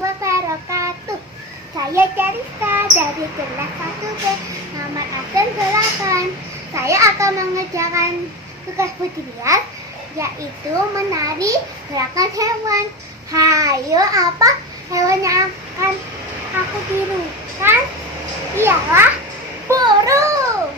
wabarakatuh. Saya Cariska dari kelas 1B nomor absen 8. Saya akan mengerjakan tugas putrian, yaitu menari gerakan hewan. Hayo, apa hewan yang akan aku tirukan? Ialah burung.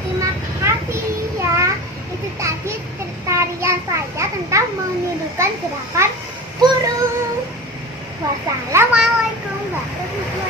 Terima kasih ya. Itu tadi tarian saya tentang menunjukkan gerakan burung. Wassalamualaikum warahmatullahi wabarakatuh.